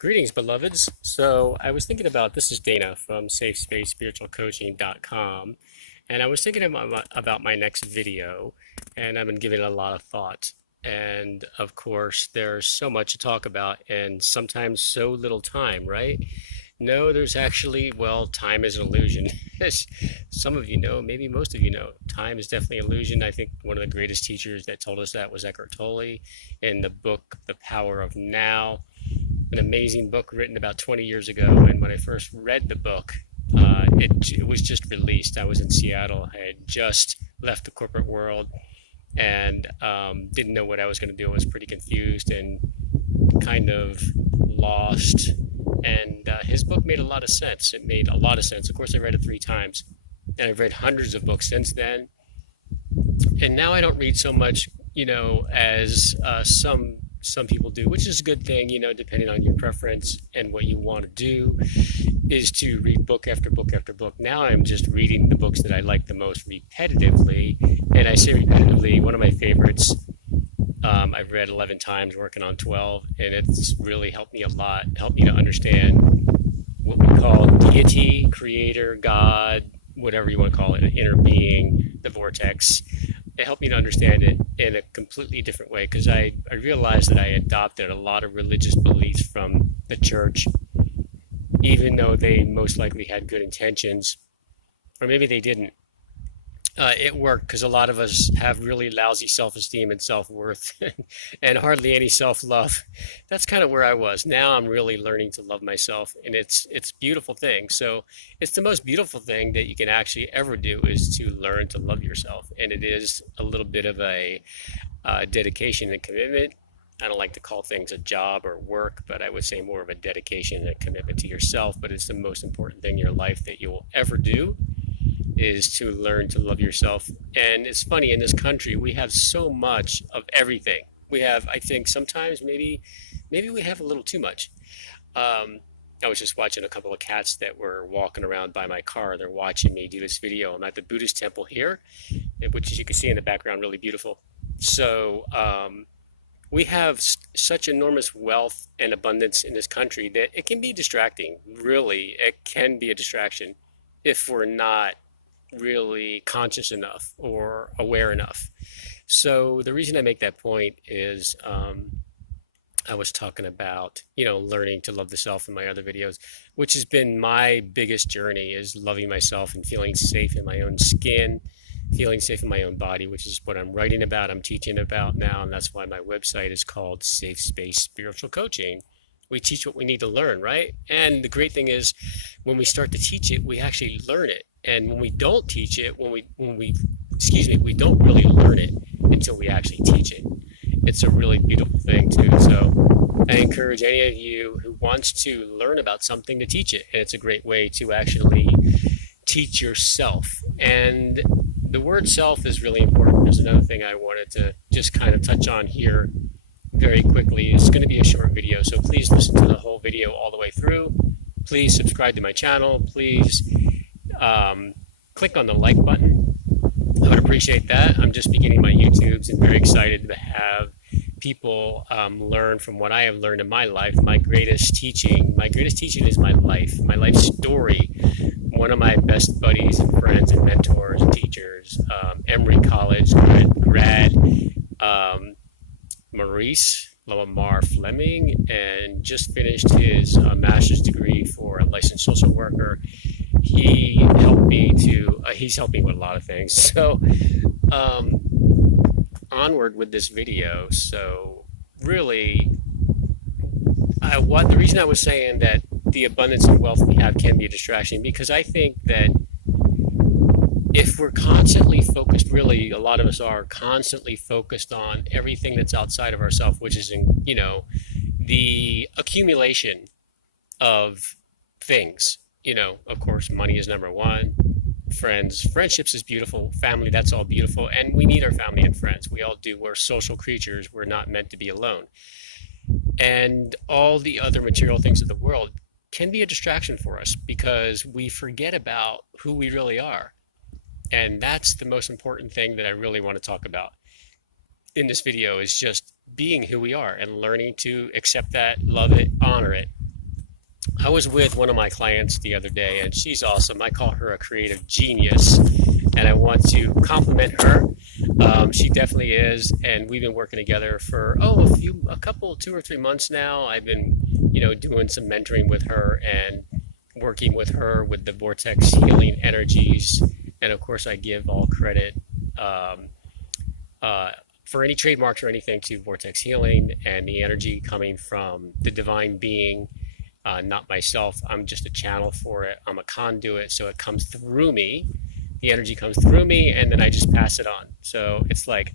Greetings, beloveds. So I was thinking about this is Dana from SafeSpaceSpiritualCoaching.com, and I was thinking about my next video, and I've been giving it a lot of thought. And of course, there's so much to talk about, and sometimes so little time, right? No, there's actually, well, time is an illusion. As some of you know, maybe most of you know, time is definitely an illusion. I think one of the greatest teachers that told us that was Eckhart Tolle in the book, The Power of Now, an amazing book written about 20 years ago. And when I first read the book, it was just released. I was in Seattle. I had just left the corporate world and didn't know what I was going to do. I was pretty confused and kind of lost. And his book made a lot of sense. It made a lot of sense. Of course, I read it 3 times, and I've read hundreds of books since then. And now I don't read so much, as some people do, which is a good thing, depending on your preference and what you want to do, is to read book after book after book. Now I'm just reading the books that I like the most repetitively, and I say repetitively. One of my favorites, I've read 11 times, working on 12, and it's really helped me a lot. Helped me to understand what we call deity, creator, God, whatever you want to call it, an inner being, the vortex. It helped me to understand it in a completely different way because I realized that I adopted a lot of religious beliefs from the church, even though they most likely had good intentions, or maybe they didn't. It worked because a lot of us have really lousy self-esteem and self-worth and hardly any self-love. That's kind of where I was. Now I'm really learning to love myself, and it's a beautiful thing. So it's the most beautiful thing that you can actually ever do is to learn to love yourself. And it is a little bit of a dedication and commitment. I don't like to call things a job or work, but I would say more of a dedication and a commitment to yourself. But it's the most important thing in your life that you will ever do is to learn to love yourself. And it's funny, in this country, we have so much of everything. We have, I think, sometimes maybe we have a little too much. Um, I was just watching a couple of cats that were walking around by my car. They're watching me do this video. I'm at the Buddhist temple here, which, as you can see in the background, really beautiful. So we have such enormous wealth and abundance in this country that it can be distracting. Really, it can be a distraction if we're not really conscious enough or aware enough. So the reason I make that point is I was talking about, learning to love the self in my other videos, which has been my biggest journey is loving myself and feeling safe in my own skin, feeling safe in my own body, which is what I'm writing about, I'm teaching about now, and that's why my website is called Safe Space Spiritual Coaching. We teach what we need to learn, right? And the great thing is when we start to teach it, we actually learn it. And when we don't teach it, we don't really learn it until we actually teach it. It's a really beautiful thing too. So I encourage any of you who wants to learn about something to teach it. And it's a great way to actually teach yourself. And the word self is really important. There's another thing I wanted to just kind of touch on here very quickly. It's going to be a short video, so please listen to the whole video all the way through. Please subscribe to my channel. Please click on the like button. I would appreciate that. I'm just beginning my YouTubes and very excited to have people learn from what I have learned in my life. My greatest teaching is my life story. One of my best buddies and friends and mentors and teachers, Emory College grad, Maurice Lamar Fleming, and just finished his master's degree for a licensed social worker. He's helped me with a lot of things. So onward with this video. So really, the reason I was saying that the abundance and wealth we have can be a distraction, because I think that if we're constantly focused, really, a lot of us are constantly focused on everything that's outside of ourselves, which is, the accumulation of things. Of course, money is number one. Friendships is beautiful. Family, that's all beautiful. And we need our family and friends. We all do. We're social creatures. We're not meant to be alone. And all the other material things of the world can be a distraction for us because we forget about who we really are. And that's the most important thing that I really want to talk about in this video is just being who we are and learning to accept that, love it, honor it. I was with one of my clients the other day, and she's awesome. I call her a creative genius, and I want to compliment her. She definitely is, and we've been working together for a couple, 2 or 3 months now. I've been, doing some mentoring with her and working with her with the vortex healing energies, and of course, I give all credit um, uh, for any trademarks or anything to vortex healing and the energy coming from the divine being, not myself. I'm just a channel for it. I'm a conduit, so it comes through me. The energy comes through me, and then I just pass it on. So it's like,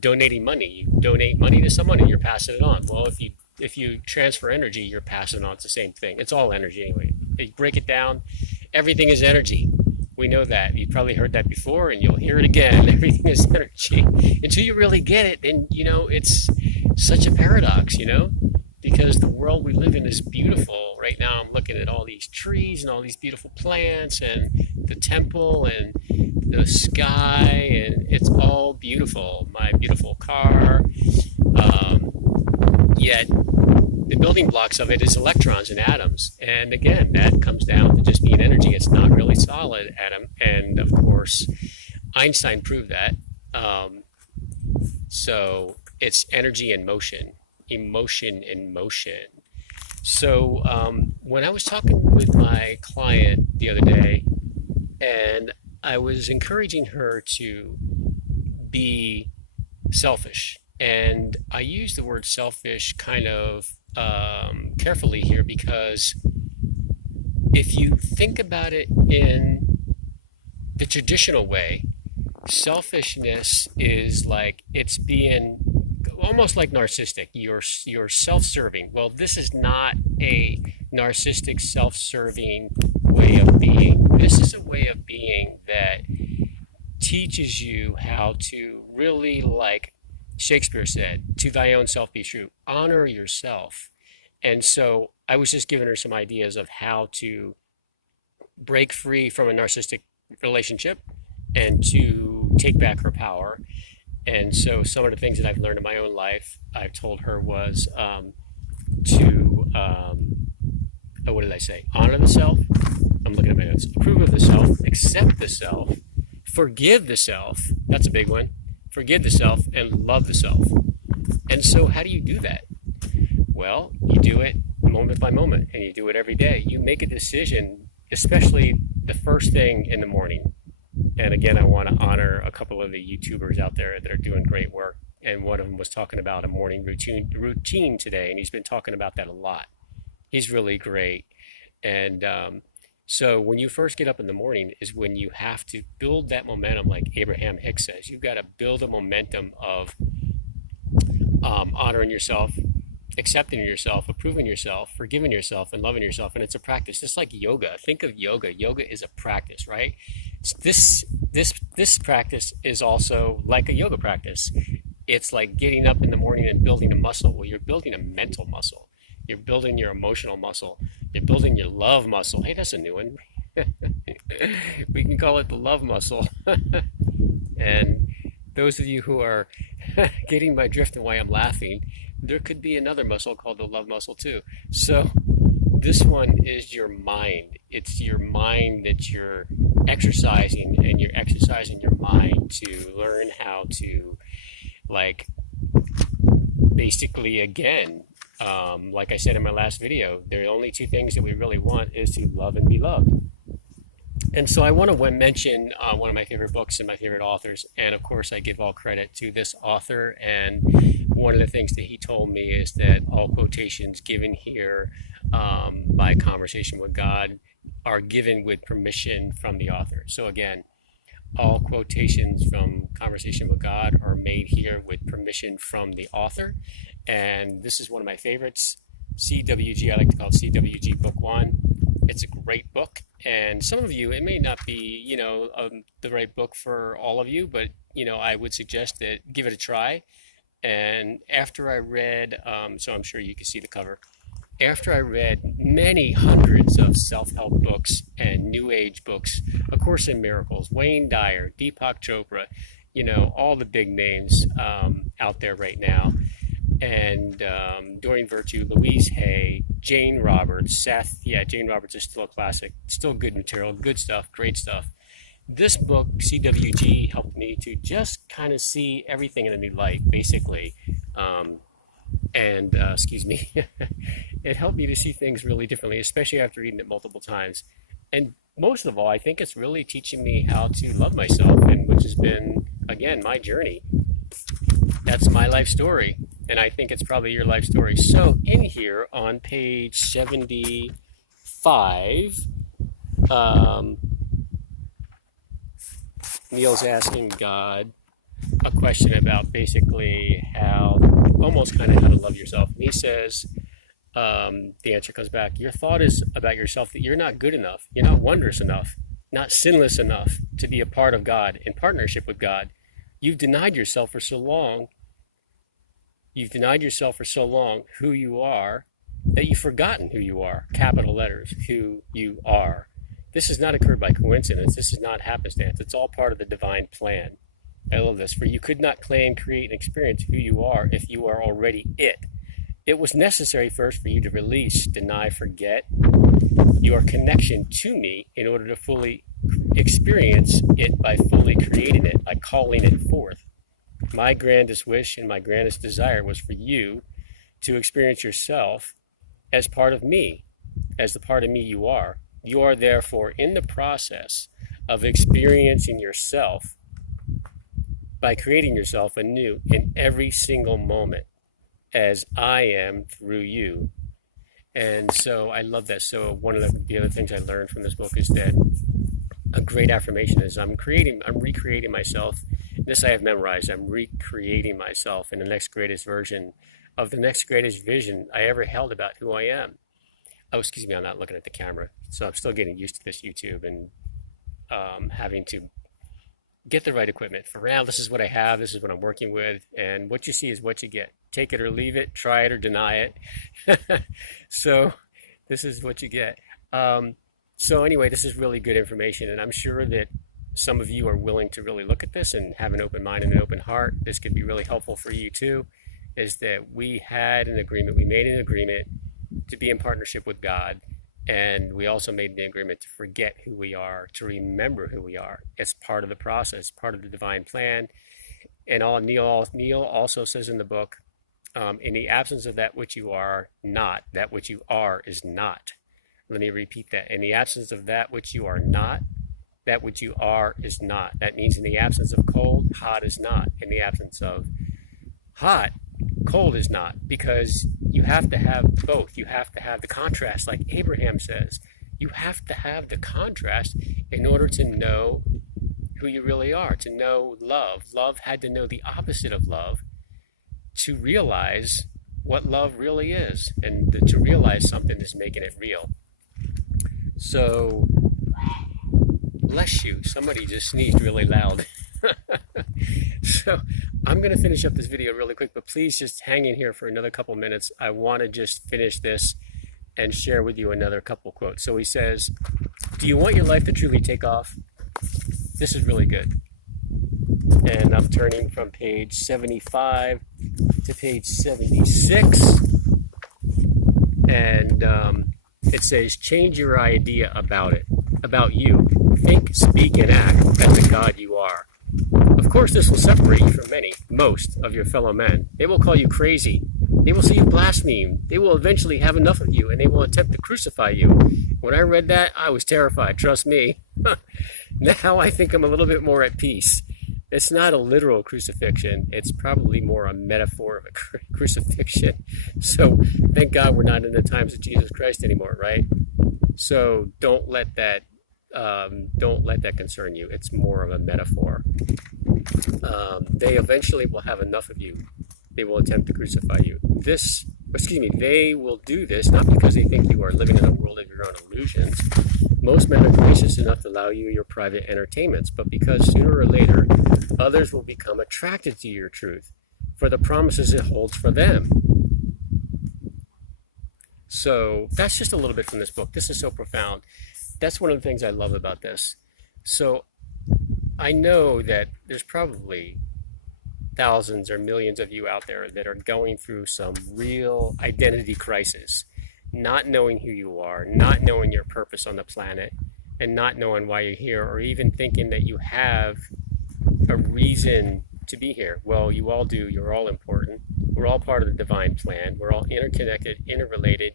donating money. You donate money to someone, and you're passing it on. Well, if you transfer energy, you're passing on. It's the same thing. It's all energy anyway. You break it down. Everything is energy. We know that. You've probably heard that before, and you'll hear it again. Everything is energy. Until you really get it, then it's such a paradox, because the world we live in is beautiful. Right now, I'm looking at all these trees and all these beautiful plants and the temple and the sky, and it's all beautiful. My beautiful car. Yet the building blocks of it is electrons and atoms. And again, that comes down to just being energy. It's not really solid atom. And of course, Einstein proved that. Um, so it's energy in motion, emotion in motion. So when I was talking with my client the other day, and I was encouraging her to be selfish. And I use the word selfish kind of carefully here because if you think about it in the traditional way, selfishness is like it's being almost like narcissistic. You're self-serving. Well, this is not a narcissistic self-serving way of being. This is a way of being that teaches you how to really, like Shakespeare said, to thy own self be true. Honor yourself. And so I was just giving her some ideas of how to break free from a narcissistic relationship and to take back her power. And so some of the things that I've learned in my own life, I've told her was to, what did I say? Honor the self. I'm looking at my notes. Approve of the self. Accept the self. Forgive the self. That's a big one. Forgive the self and love the self. And so how do you do that? Well, you do it moment by moment, and you do it every day. You make a decision, especially the first thing in the morning. And again, I want to honor a couple of the YouTubers out there that are doing great work. And one of them was talking about a morning routine today, and he's been talking about that a lot. He's really great. And so when you first get up in the morning is when you have to build that momentum, like Abraham Hicks says. You've got to build a momentum of honoring yourself, accepting yourself, approving yourself, forgiving yourself, and loving yourself. And it's a practice, just like yoga. Think of yoga. Yoga is a practice, right? This practice is also like a yoga practice. It's like getting up in the morning and building a muscle. Well, you're building a mental muscle. You're building your emotional muscle. You're building your love muscle. Hey, that's a new one. We can call it the love muscle. And those of you who are getting my drift and why I'm laughing, there could be another muscle called the love muscle too. So this one is your mind. It's your mind that you're exercising, and you're exercising your mind to learn how to, like, basically, again, like I said in my last video, the only two things that we really want is to love and be loved. And so I want to mention one of my favorite books and my favorite authors. And of course, I give all credit to this author. And one of the things that he told me is that all quotations given here by Conversation with God are given with permission from the author. So again, all quotations from Conversation with God are made here with permission from the author. And this is one of my favorites, CWG. I like to call it CWG Book One. It's a great book. And some of you, it may not be, the right book for all of you, but, I would suggest that give it a try. And after I read, so I'm sure you can see the cover, after I read many hundreds of self-help books and New Age books, A Course in Miracles, Wayne Dyer, Deepak Chopra, all the big names out there right now, and Doreen Virtue, Louise Hay, Jane Roberts, Seth. Yeah, Jane Roberts is still a classic, still good material, good stuff, great stuff. This book, CWG, helped me to just kind of see everything in a new light, basically. Um, and excuse me, it helped me to see things really differently, especially after reading it multiple times. And most of all, I think it's really teaching me how to love myself, and which has been, again, my journey. That's my life story, and I think it's probably your life story. So, in here on page 75, um, Neil's asking God a question about basically how, almost kind of how to love yourself. And he says, the answer comes back, your thought is about yourself that you're not good enough, you're not wondrous enough, not sinless enough to be a part of God, in partnership with God. You've denied yourself for so long. You've denied yourself for so long who you are that you've forgotten who you are, capital letters, who you are. This has not occurred by coincidence. This is not happenstance. It's all part of the divine plan. I love this. For you could not claim, create, and experience who you are if you are already it. It was necessary first for you to release, deny, forget your connection to me in order to fully experience it by fully creating it, by calling it forth. My grandest wish and my grandest desire was for you to experience yourself as part of me, as the part of me you are. You are therefore in the process of experiencing yourself by creating yourself anew in every single moment, as I am through you. And so I love that. So one of the other things I learned from this book is that a great affirmation is I'm recreating myself. This I have memorized. I'm recreating myself in the next greatest version of the next greatest vision I ever held about who I am. Oh, excuse me, I'm not looking at the camera. So I'm still getting used to this YouTube and having to get the right equipment. For now, this is what I have. This is what I'm working with. And what you see is what you get. Take it or leave it. Try it or deny it. So this is what you get. So anyway, this is really good information. And I'm sure that some of you are willing to really look at this and have an open mind and an open heart. This could be really helpful for you too, is that we had an agreement. We made an agreement to be in partnership with God. And we also made the agreement to forget who we are, to remember who we are. It's part of the process, part of the divine plan. And Neil also says in the book, in the absence of that which you are not, that which you are is not. Let me repeat that. In the absence of that which you are not, that which you are is not. That means in the absence of cold, hot is not. In the absence of hot, cold is not, because you have to have both. You have to have the contrast, like Abraham says. You have to have the contrast in order to know who you really are, to know love. Love had to know the opposite of love to realize what love really is, and to realize something is making it real. So, bless you. Somebody just sneezed really loud. So I'm going to finish up this video really quick, but please just hang in here for another couple minutes. I want to just finish this and share with you another couple quotes. So he says, do you want your life to truly take off? This is really good. And I'm turning from page 75 to page 76. And it says, change your idea about it, about you. Think, speak, and act as the God you are. Of course, this will separate you from most of your fellow men. They will call you crazy. They will say you blaspheme. They will eventually have enough of you, and they will attempt to crucify you. When I read that, I was terrified, trust me. Now I think I'm a little bit more at peace. It's not a literal crucifixion. It's probably more a metaphor of a crucifixion. So thank God we're not in the times of Jesus Christ anymore, right? So don't let that concern you. It's more of a metaphor. They eventually will have enough of you. They will attempt to crucify you. They will do this not because they think you are living in a world of your own illusions. Most men are gracious enough to allow you your private entertainments, but because sooner or later, others will become attracted to your truth for the promises it holds for them. So that's just a little bit from this book. This is so profound. That's one of the things I love about this. So I know that there's probably thousands or millions of you out there that are going through some real identity crisis, not knowing who you are, not knowing your purpose on the planet, and not knowing why you're here, or even thinking that you have a reason to be here. Well, you all do. You're all important. We're all part of the divine plan. We're all interconnected, interrelated,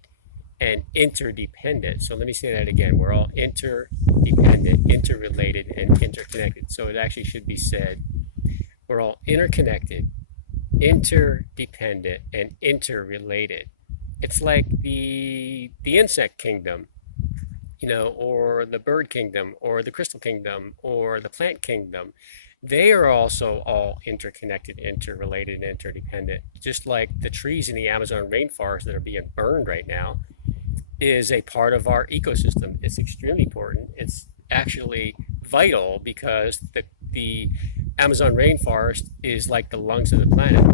and interdependent. So let me say that again. We're all interdependent, interrelated, and interconnected. So it actually should be said, we're all interconnected, interdependent, and interrelated. It's like the insect kingdom, or the bird kingdom, or the crystal kingdom, or the plant kingdom. They are also all interconnected, interrelated, and interdependent. Just like the trees in the Amazon rainforest that are being burned right now is a part of our ecosystem. It's extremely important. It's actually vital because the Amazon rainforest is like the lungs of the planet.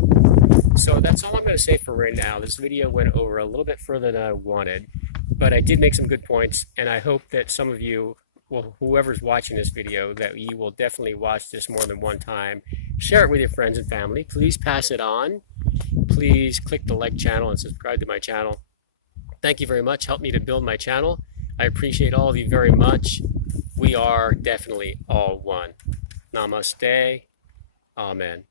So that's all I'm going to say for right now. This video went over a little bit further than I wanted, but I did make some good points, and I hope that some of you, well, whoever's watching this video, that you will definitely watch this more than one time. Share it with your friends and family. Please pass it on. Please click the like channel and subscribe to my channel. Thank you very much. Help me to build my channel. I appreciate all of you very much. We are definitely all one. Namaste. Amen.